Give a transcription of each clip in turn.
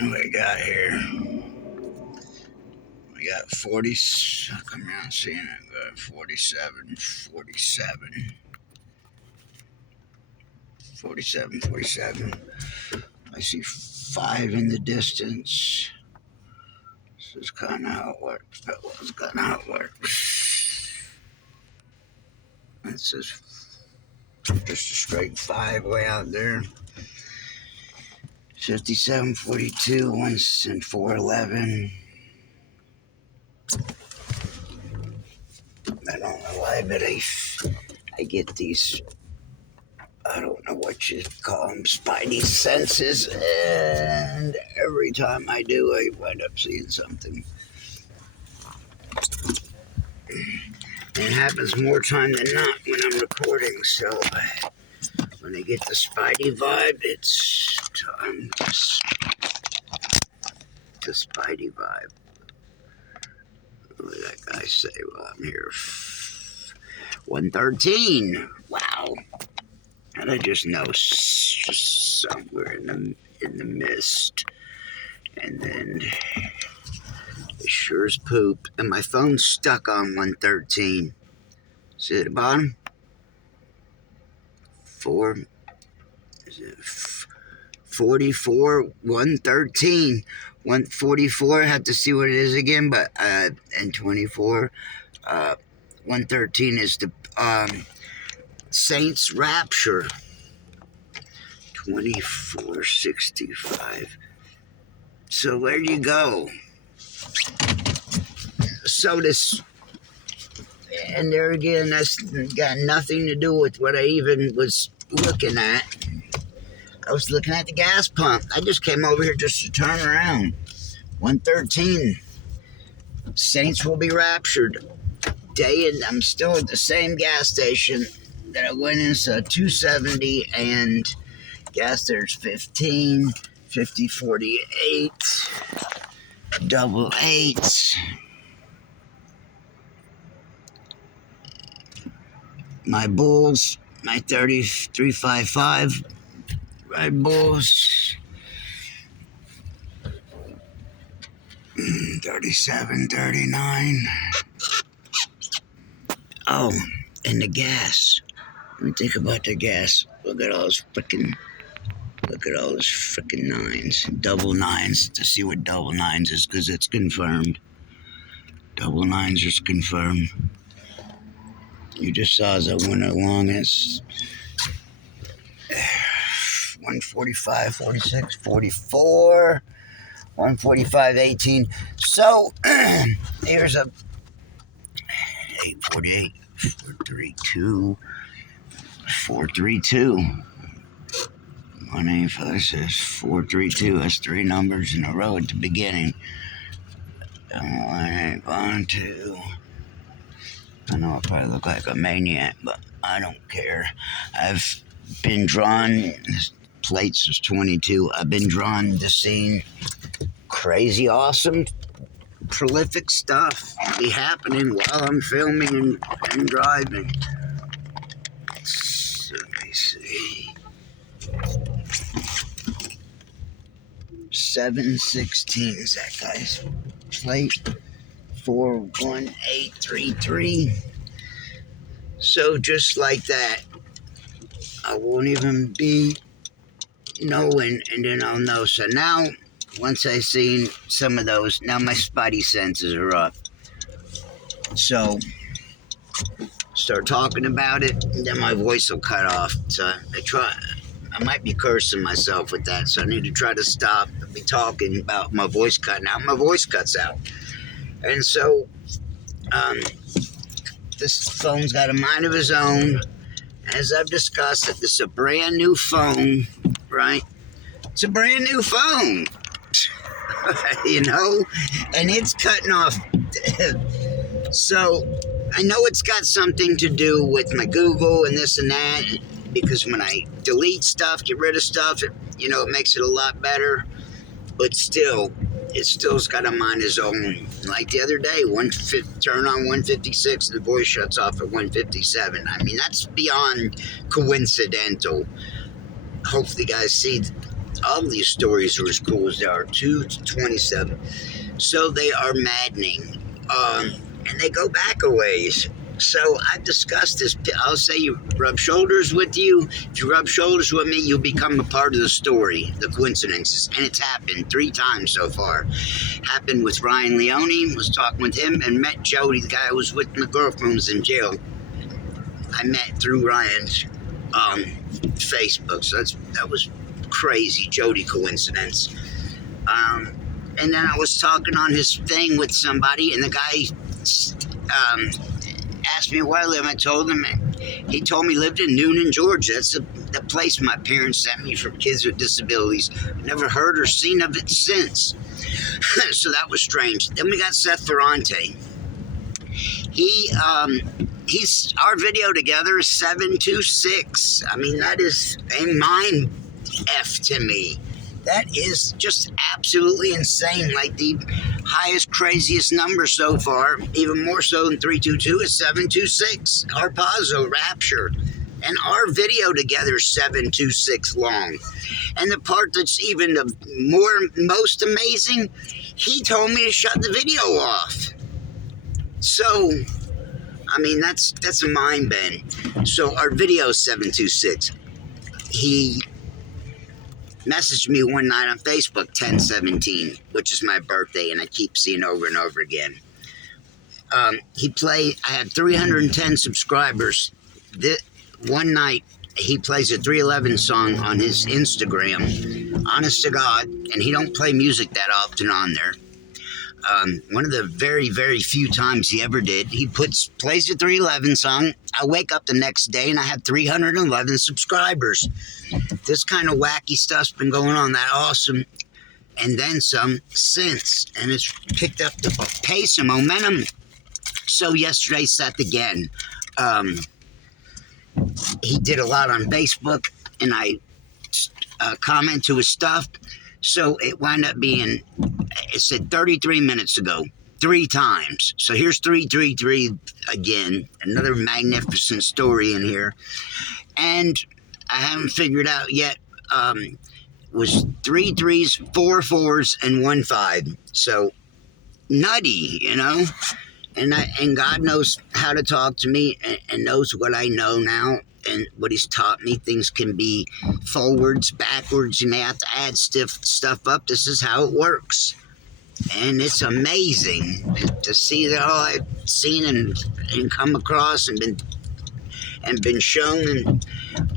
What we got here? We got 40. How come you're not seeing it? We got 47, 47. 47, 47. I see 5 in the distance. This is kind of how it works. That was kind of how it works. This is just a straight 5 way out there. 57, 42, 1 and 411. I don't know why, but I get these, I don't know what you call them, spidey senses, and every time I do, I wind up seeing something. It happens more time than not when I'm recording, so when I get the spidey vibe, it's time to spidey vibe. What did that guy say while I'm here? 113. Wow. And I just know just somewhere in the mist. And then it sure as poop. And my phone's stuck on 113. See at the bottom? 44, 113. 144, I have to see what it is again, but and 24. 113 is the Saints Rapture. 2465. So where do you go? So this, and there again, that's got nothing to do with what I even was looking at. I was looking at the gas pump. I just came over here just to turn around. 113. Saints will be raptured. Day and I'm still at the same gas station that I went in, so 270 and gas there's 15, 50, 48, double eights. My Bulls, my 3355 Red Bulls. 37, 39. Oh, and the gas. Let me think about the gas. Look at all those freaking nines. Double nines. To see what double nines is, because it's confirmed. Double nines is confirmed. You just saw as I went along, it's 145, 46, 44. 145, 18. So, here's a 848, 432, 432. 185 says 432. That's 3 numbers in a row at the beginning. 182. I know I probably look like a maniac, but I don't care. I've been drawn, plates is 22. I've been drawn to seeing crazy, awesome, prolific stuff be happening while I'm filming and driving. So let me see. 716 is that guy's plate. 41833. So just like that, I won't even be knowing, and then I'll know. So now, once I seen some of those, now my spidey senses are up. So, start talking about it, and then my voice will cut off. So I might be cursing myself with that, so I need to try to stop and be talking about my voice cutting out. My voice cuts out. And so, this phone's got a mind of his own. As I've discussed, this is a brand new phone, right? It's a brand new phone. You know, and it's cutting off. So I know it's got something to do with my Google and this and that, because when I delete stuff, get rid of stuff, it makes it a lot better. But still, it still's got a mind its own. Like the other day, turn on 156, the voice shuts off at 157. I mean, that's beyond coincidental. Hopefully, you guys see all these stories are as cool as they are. 2 to 27. So they are maddening. And they go back a ways. So I've discussed this. I'll say you rub shoulders with you. If you rub shoulders with me, you'll become a part of the story, the coincidences. And it's happened 3 times so far. Happened with Ryan Leone, was talking with him, and met Jody, the guy I was with. My girlfriend was in jail. I met through Ryan's Facebook. So that was crazy, Jody coincidence. And then I was talking on his thing with somebody, and the guy asked me where I live. I told him, he told me he lived in Noonan, Georgia. That's the place my parents sent me for kids with disabilities. Never heard or seen of it since. So that was strange. Then we got Seth Ferrante. He's our video together is 726. I mean, that is a mind F to me. That is just absolutely insane. Like the highest, craziest number so far, even more so than 322, is 726. Harpazo, Rapture. And our video together is 726 long. And the part that's even the most amazing, he told me to shut the video off. So, I mean, that's a mind bend. So our video is 726. He messaged me one night on Facebook, 10/17, which is my birthday, and I keep seeing over and over again. I had 310 subscribers. One night, he plays a 311 song on his Instagram, honest to God, and he don't play music that often on there. One of the very, very few times he ever did, he plays a 311 song. I wake up the next day and I had 311 subscribers. This kind of wacky stuff's been going on, that awesome, and then some since, and it's picked up the pace and momentum. So yesterday, Seth again, he did a lot on Facebook, and I comment to his stuff. So it wound up being, it said 33 minutes ago, 3 times. So here's 333 again, another magnificent story in here. And I haven't figured out yet, was 3 3s, 4 4s, and 1 5. So nutty, you know? And God knows how to talk to me and knows what I know now. And what he's taught me, things can be forwards, backwards. You may have to add stuff up. This is how it works. And it's amazing to see that all I've seen and come across and been shown. And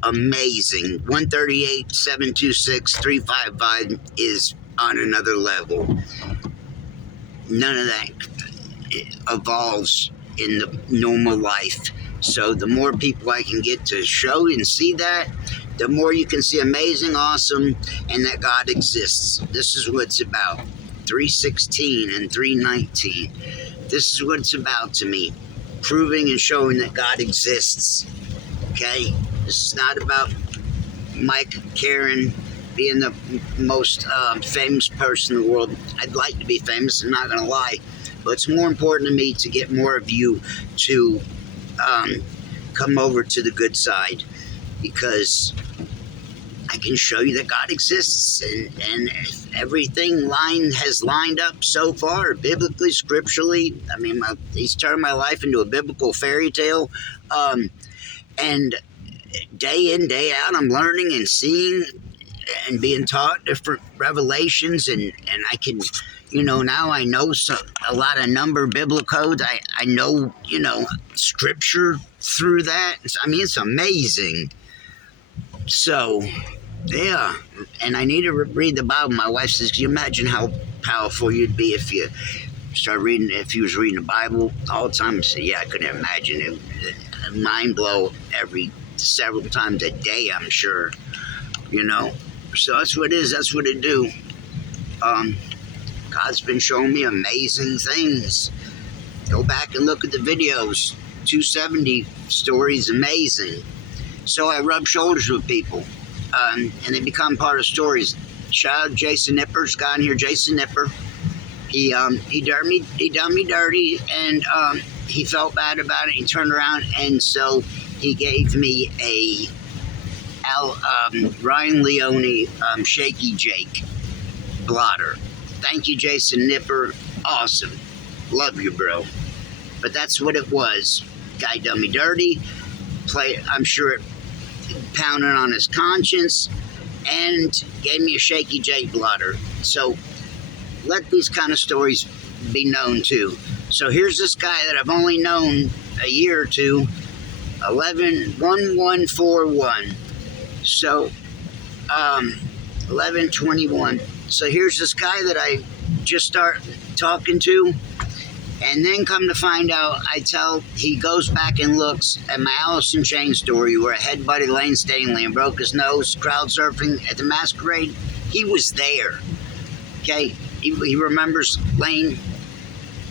amazing. 138, 726, 355 is on another level. None of that evolves in the normal life. So the more people I can get to show and see that, the more you can see amazing, awesome, and that God exists. This is what it's about. 316 and 319. This is what it's about to me. Proving and showing that God exists. Okay? This is not about Mike and Karen being the most famous person in the world. I'd like to be famous, I'm not going to lie. But it's more important to me to get more of you to come over to the good side, because I can show you that God exists, and everything has lined up so far, biblically, scripturally. I mean, he's turned my life into a biblical fairy tale, and day in, day out, I'm learning and seeing and being taught different revelations, and I can, you know, now I know a lot of biblical codes. I know, you know, scripture through that. I mean, it's amazing. So, yeah, and I need to read the Bible. My wife says, can you imagine how powerful you'd be if you if you was reading the Bible all the time? I said, yeah, I couldn't imagine it. Mind blow several times a day, I'm sure, you know. So that's what it is. That's what it do. God's been showing me amazing things. Go back and look at the videos. 270 stories, amazing. So I rub shoulders with people, and they become part of stories. Shout out Jason Nipper's got in here. Jason Nipper. He done me dirty, and he felt bad about it. He turned around, and so he gave me a Ryan Leone, Shaky Jake blotter. Thank you, Jason Nipper. Awesome. Love you, bro. But that's what it was. Guy done me dirty. I'm sure it pounded on his conscience and gave me a Shaky Jake blotter. So let these kind of stories be known too. So here's this guy that I've only known a year or two, 1141. So 1121. So here's this guy that I just start talking to, and then come to find out, he goes back and looks at my Alice in Chains story where I headbutted Lane Stanley and broke his nose crowd surfing at the masquerade. He was there. Okay, he remembers Lane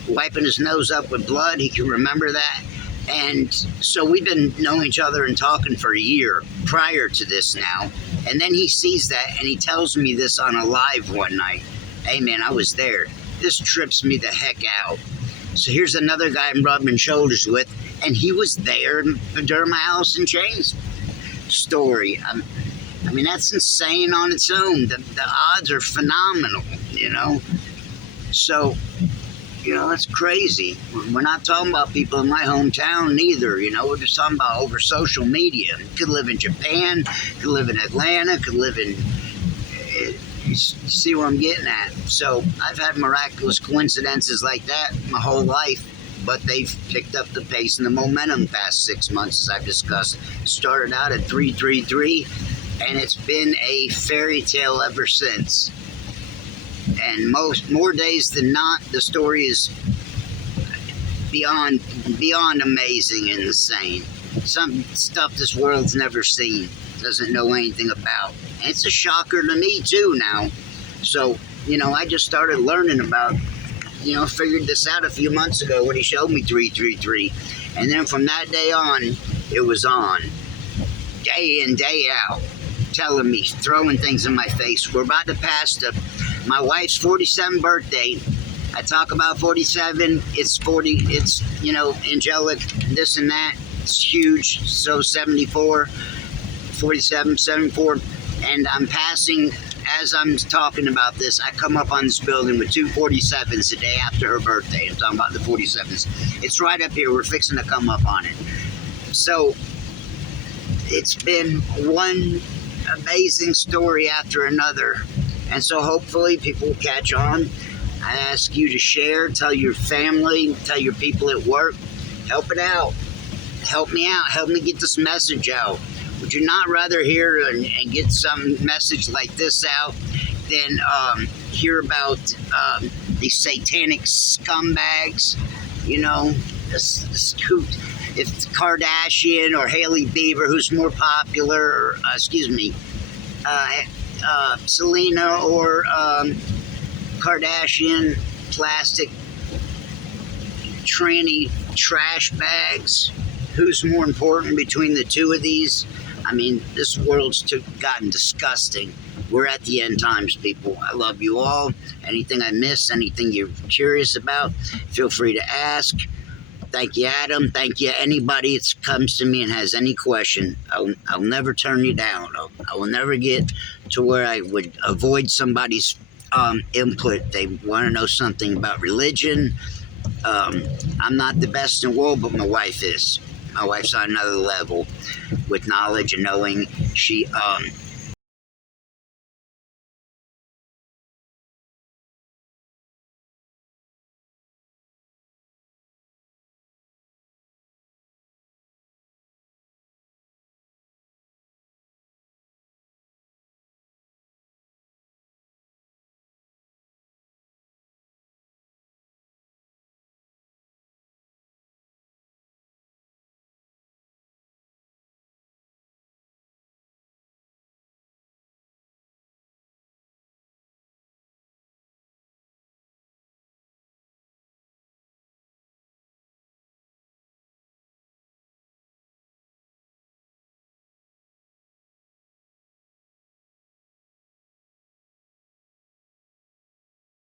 wiping his nose up with blood. He can remember that. And so we've been knowing each other and talking for a year prior to this now. And then he sees that and he tells me this on a live one night. Hey man, I was there. This trips me the heck out. So here's another guy I'm rubbing shoulders with, and he was there during my Alice in Chains story. I mean, that's insane on its own. The odds are phenomenal, you know? So, you know, that's crazy. We're not talking about people in my hometown neither, you know? We're just talking about over social media. You could live in Japan, could live in Atlanta, could live in... You see where I'm getting at? So I've had miraculous coincidences like that my whole life, but they've picked up the pace and the momentum the past 6 months, as I've discussed. Started out at 333, and it's been a fairy tale ever since. And more days than not, the story is beyond amazing and insane. Some stuff this world's never seen, doesn't know anything about. And it's a shocker to me too now. So, you know, I just started learning about, you know, figured this out a few months ago when he showed me 333. And then from that day on, it was on. Day in, day out. Telling me, throwing things in my face. We're about to pass my wife's 47th birthday. I talk about 47. It's 40. It's, you know, angelic, this and that. It's huge. So 74, 47, 74. And I'm passing, as I'm talking about this, I come up on this building with 2 47s the day after her birthday. I'm talking about the 47s. It's right up here. We're fixing to come up on it. So it's been one amazing story after another. And so hopefully people will catch on. I ask you to share, tell your family, tell your people at work, help it out. Help me out. Help me get this message out. Would you not rather hear and get some message like this out than hear about these satanic scumbags? You know, if Kardashian or Hailey Bieber, who's more popular, Selena or Kardashian, plastic tranny trash bags. Who's more important between the two of these? I mean, this world's gotten disgusting. We're at the end times, people. I love you all. Anything I missed, anything you're curious about, feel free to ask. Thank you, Adam. Thank you, anybody that comes to me and has any question. I'll never turn you down. I will never get to where I would avoid somebody's input. They want to know something about religion. I'm not the best in the world, but my wife is. My wife's on another level with knowledge and knowing. She